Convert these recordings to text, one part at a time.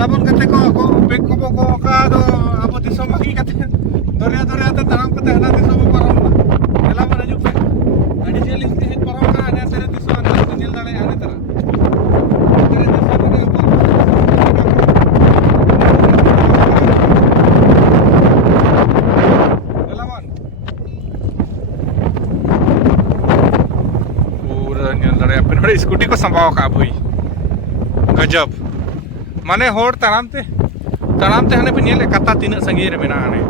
Elabon kate ko bek ko ka do abo disom maki kate doria te taram kate hana disom param na. Elabon aju pe. Adi jeli hit param ka ane tere disom na nil dale ane tara. Tere disom ane abo. Elabon. Pura nil dale ape nore scooty ko sambao ka bhai. गजब माने होड़ तरामते हने पे नेले कता तीन संगी रे मेना हने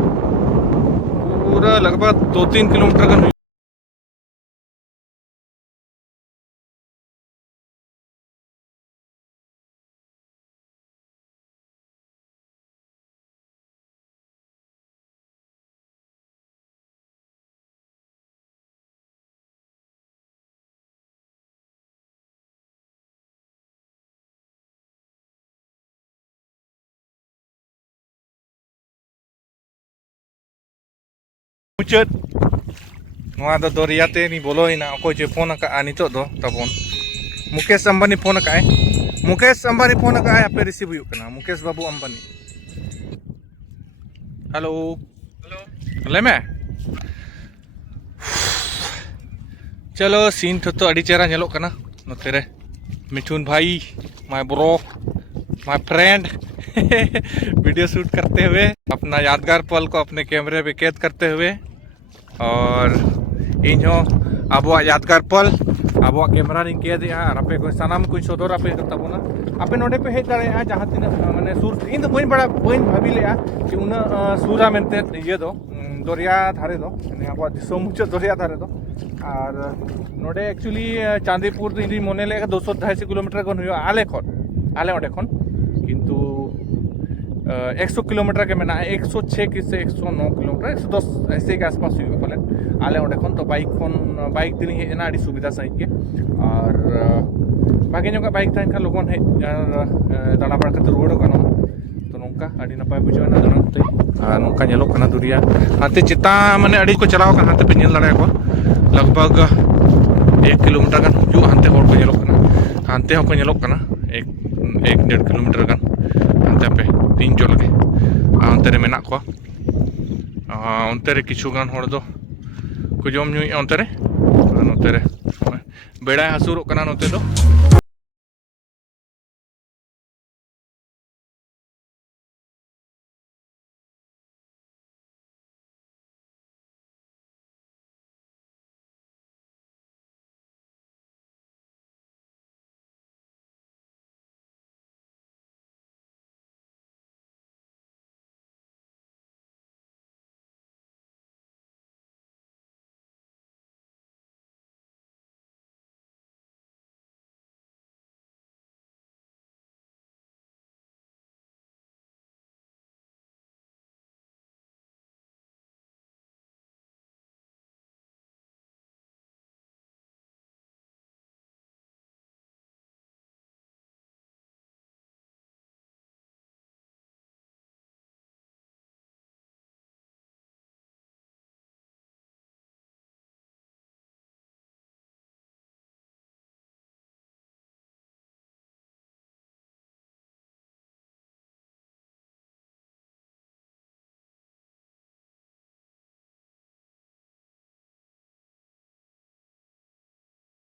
पूरा लगभग 2-3 किलोमीटर का मुचत नवा दो दोरियाते नि बोलोइना अको जे फोन का आनितो दो तबोन मुकेश अंबानी फोन का है आपे रिसीव हुई करना मुकेश बाबू अंबानी हेलो ले में चलो सीन तो अड़ी चेहरा नेलो कना नोते रे मिठुन भाई my bro my friend video shoot करते हुए अपना यादगार पल को अपने कैमरे पे कैद करते हुए और इन अब यादगार पल अब कैमरा रिंग कैद आपे को सानाम कुछ सदर आपे तबना आपे नोडे पे हेज दाड़े जहाँ तीन माने सूर इन बड़ी बड़ा बड़ी भाभी ले कि उन सूरा मेनते ये दो दरिया धारे दो अब दिसोम मुचाद दरिया धारे दो और नोडे एक्चुअली चांदीपुर इन मने ले 200-250 किलोमीटर गन हुआ आले ओडे खन किंतु 100 किलोमीटर के मेना 106 से 109 किलोमीटर 110 ऐसे के आसपास हुई बोले आले ओडे खन तो बाइक दिली हेना अड़ी सुविधा सही के और बाकी जो का बाइक था इनका लोगों ने दाना पड़ कर रुआड़ गाना तो नौका अड़ी नपाय बुझाना दानाते नौका नेलो कना दुरिया हाते चिता माने अड़ी को चलाव कना हाते पे नेल दाड़े को लगभग 1 किलोमीटर गन जो हाते होड़ को नेलो कना हाते हो को नेलो कना 1-1.5 किलोमीटर गन हाते पे तीन जो लगे अंतरे मेना को अंतरे किछु गान होड़ दो को जम न्यूई अंतरे नोतेरे बेड़ा हसुरो कना नोते दो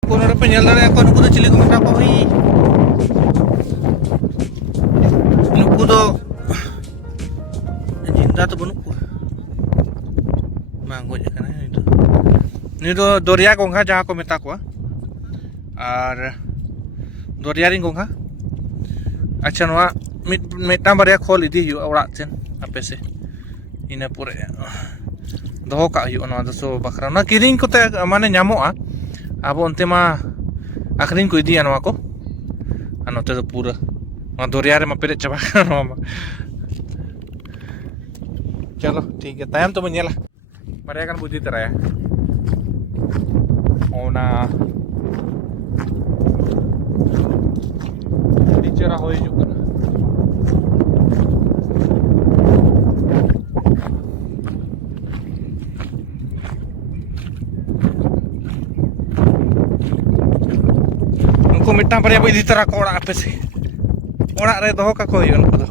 कोनोरे पे नेल दाड़े को नुकु दो चिली को मेटा को भाई नुकु दो जिंदा तो बनुक मांगो जकना नि दो दरिया गोंघा जहाँ को मेता को और दरिया रिंग गोंघा अच्छा नवा मिटा बारिया खोल इदी हुआ ओड़ा चेन आपे से इना पूरे दोहो का हुआ नवा दसो बखरा ना किरिंग कोते माने ᱧᱟᱢᱚᱜᱼᱟ अब अंते मा आखिरीन को इदी नवा को नोते तो पूरा दरिया रे मा पेरे चाबा चलो ठीक है तायम तो बनेला बारे kan बुद्धि तरह ओना टीचर हो हिजू कना उनको मिट्टा पर इदी तरह कोड़ा पे से orang re doho ka ko yon ko do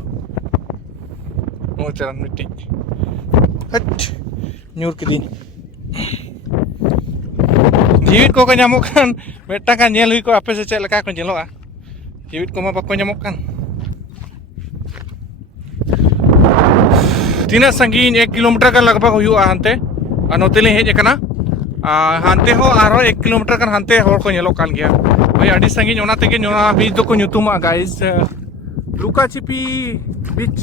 mo charan miti hat nyur kidin jiwit ko ko nyamuk kan metang kan nyel hui ko ape se cek leka ko nyeloa jiwit ko ma bako nyamuk kan tina sangin 1 kilometer kan lagbag huyu'a hante anote le hej akana hante ho aro 1 kilometer kan hante hor ko nyelok kan gya bhai adi sangin ona tege nyona bij do ko nyutuma guys luka chipi beach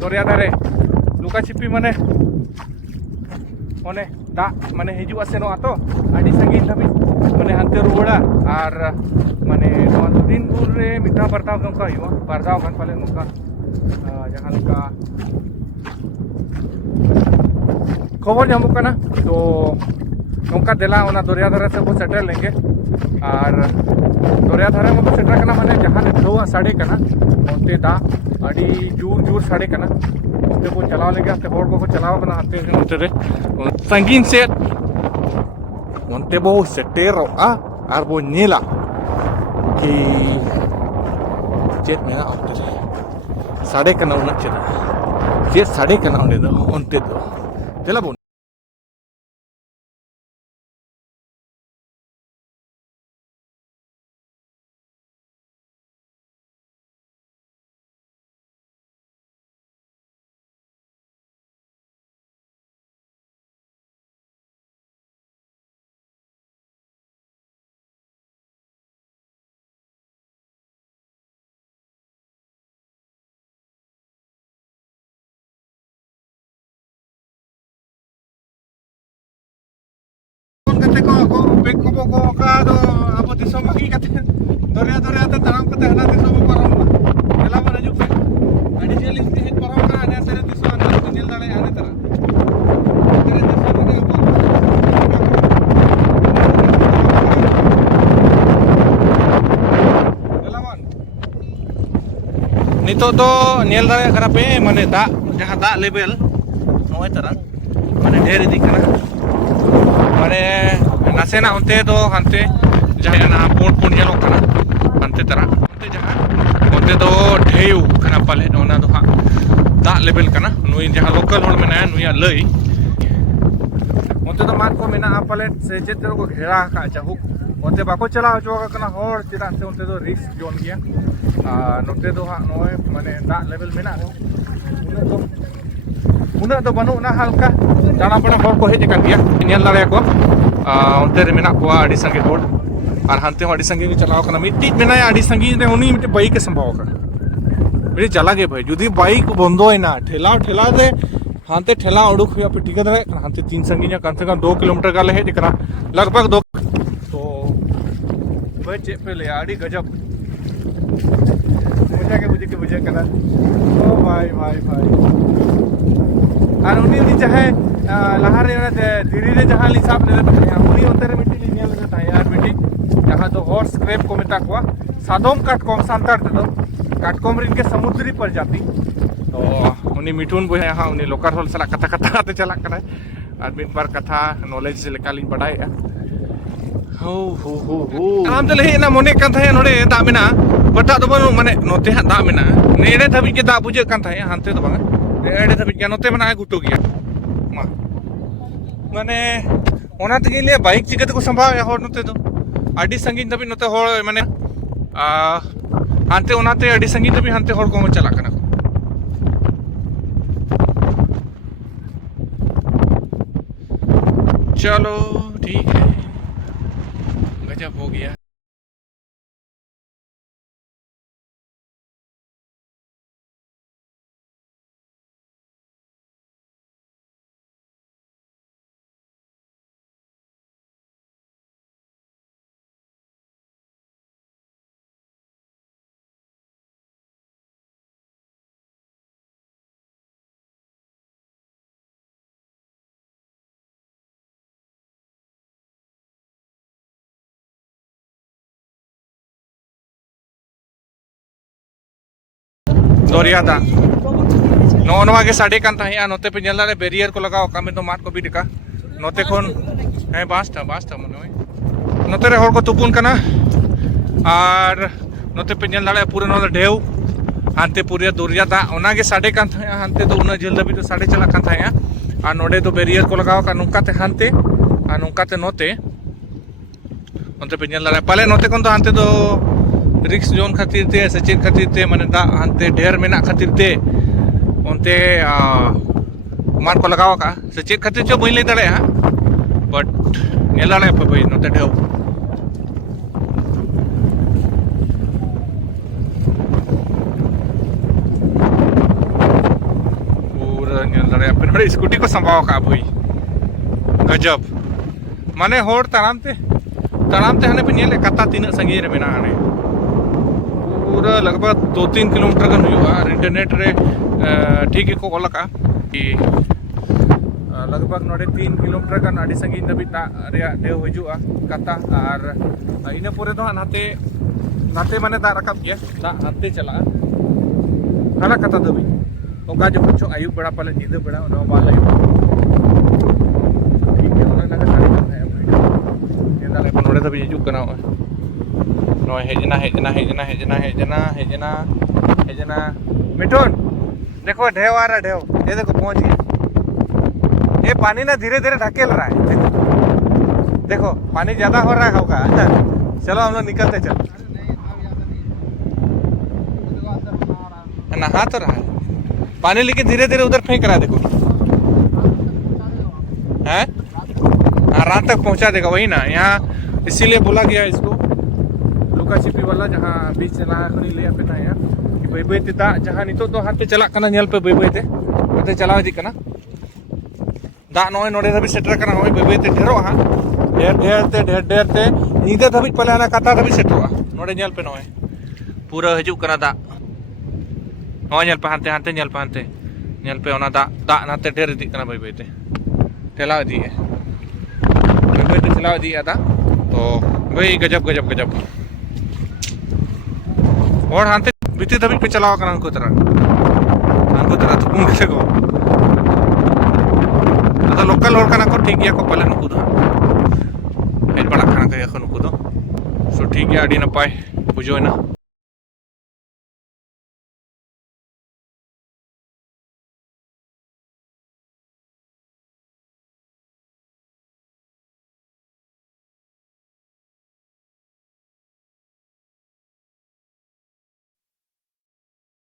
Doria dare luka chipi mane one da mane hiju aseno ato adi sangin dhabi mane hante ruwada ar mane noa din dur re mita bartaw kan ka yo bartaw kan pale nuka jahan luka खबर nyamuk kana तो नौका दिला ओना दरिया धारे से वो settle लेंगे और दरिया धारे में सेटल करना माने जहाँ ढेउआ साड़े करना उनते दा अड़ी जूर जूर साड़े करना उनते को चलाव लेंगे उनते होड़ को चलाव करना आते हैं उनते रे संगीन से उनते वो सेटेरो और वो नीला कि चेत में ना उनते साड़े करना उन्हें चला चेत साड़े करना उन्हें दो उनते दो चला बोल ko bek ko ka do apo disom lagi kate doria te taram kate hana disom param ela mana juk pe adi jeli hit param ka ane tere disom ana nil dale ane tara tere disom ane apo ela man nito to nil dale kana pe mane da jaha da level noy tara mane der di kana mane nasena onte do hante jahana na pon pon yelo kana hante tara onte jaha onte do dheu kana pale ona do ha da level kana nui jaha local hol mena nui lei onte do mat ko mena pale se jetero ko ghera ka jahuk onte bako chala jo kana hor chida se onte do risk jon gya note do ha noy mane da level mena una do banu na halka jana pone hor ko hej kan dia nyel dare ko onte re mena ko adi sangi hor ar hante adi sangi ni chalaw kana mitti mena adi sangi ne uni mitti bike ke sambhav kana mere chala ge bhai jodi bike bondo hoy na thela de hante thela uduk huya pe tika dare hante 3 sangi ya kam se kam 2 kilometer ka le hej kana lagbag 2 to bhai che pe le adi gajab मुझे करना ओ भाई और उन्हीं दी चाहे लहारे धीरे धीरे जहाँ ली साफ ले उन्हीं उतर मिट्टी ली नियल लेता है यार मिट्टी जहाँ तो हॉर्स क्रैब को मिटा हुआ सादोम काटकोम सांतार दे दो काटकोम रिन के समुद्री प्रजाति तो उन्हीं मिठून बुझे यहाँ उन्हीं लोकल होल सला कथा आते चला कर और मिट बार कथा नॉलेज से लेकालिन बढ़ाए हो आम तो ले ना मोने कान थाया नोडे दा मेना बटा दो बनु माने नोते हा दा मेना नेड़े धाबी के दा बुझे कान थाया हानते दो बांगा एड़े धाबी के नोते मना गुटो गया मा माने ओना तगे ले बाइक चिकते को संभाव या होर नोते दो आडी संगीन धाबी नोते होर माने हानते ओनाते आडी संगीन धाबी हानते होर को चला कना चलो ठीक है गजब हो गया दोरिया दा नवा के साढ़े कान ताहिया नोते पे जल्ला रे बैरियर को लगाओ कामे तो मार को भी दिका नोते कोन है बास्ता मने नोते रे होर को तुपुन कना और नोते पे नेल दाड़े पूरे नो ढेव हानते पूरे दुरिया दा ओनागे साडे कान था हानते तो उना जल दबी तो साडे चला कान था आ नोडे तो बेरियर को लगाव का नुकाते हानते आ नुकाते नोते ओनते पे नेल दाड़े पाले नोते कोन तो हानते तो रिक्स जोन खातिर ते सचेत खातिर ते माने दा हानते ढेर मेना खातिर ते ओनते मान को लगाव का सचेत खातिर जो बई ले दाड़े हा बट नेल दाड़े पे बई नोते ढेव स्कूटी को संभाव का भाई गजब माने होड़ तारामते हने पे नेले कता तीन संगी रे मेना हने पूरा लगभग 2-3 किलोमीटर गन हुआ और इंटरनेट रे ठीक को ओलका कि लगभग नोडे 3 किलोमीटर गन आडी संगी दबी दा रे देव हजुआ कता और इने पूरे दो नाते माने दा रकब गया दा हाते चला हना कता दबी ओका जो कुछ आयु बड़ा पाले नींद बड़ा और वाला ठीक है ओना लगा सारी बात है ये दाले पर नोड़े तभी हिजुक कना नो हेजना मिठुन देखो ढेव आ रहा ढेव ये देखो पहुंच गया ये पानी ना धीरे धीरे ढकेल रहा है देखो पानी ज्यादा हो रहा होगा चलो हम लोग निकलते चल नहा तो रहा है पानी लेकिन धीरे धीरे उधर फेंक रहा है देखो है हाँ रात तक पहुंचा देगा वही ना यहाँ इसीलिए बोला गया इसको लुका छिपी वाला जहाँ बीच चला ले पे था यहाँ कि बई बई ते दा जहाँ नितो तो हाथ पे चला कना नेल पे बई बई ते चला दी कना दा नोय नोडे धबी सेटर कना होय बई बई ते ढेरो हा ढेर ते नींदे धबी पले हना कता धबी सेटरोआ नोडे नेल पे नोय पूरा हजू कना दा नोय नेल पे हानते नेल पे ओना दा नाते ढेर इदी कना बई बई ते ठेला दी है बई बई ते चला दी दा तो भाई गजब और हानते बीते धबी पे चलावा कना उनको तरह तो घूम के को तो लोकल और कना को ठीक गया को पले नुकु दो हेड बड़ा खाना के नुकु दो सो ठीक है अडी नपाय बुझो ना